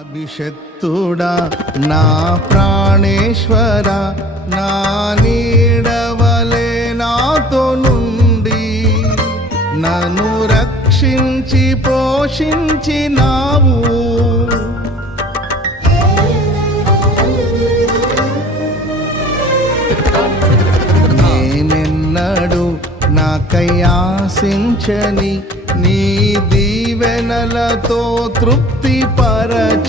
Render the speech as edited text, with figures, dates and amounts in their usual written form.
అభిషక్తుడా నా ప్రాణేశ్వర, నా నీడవలే నాతో నుండి నన్ను రక్షించి పోషించినావు. నేనెన్నడు నాకై ఆశించని నీ దీవెనలతో తృప్తి పరచ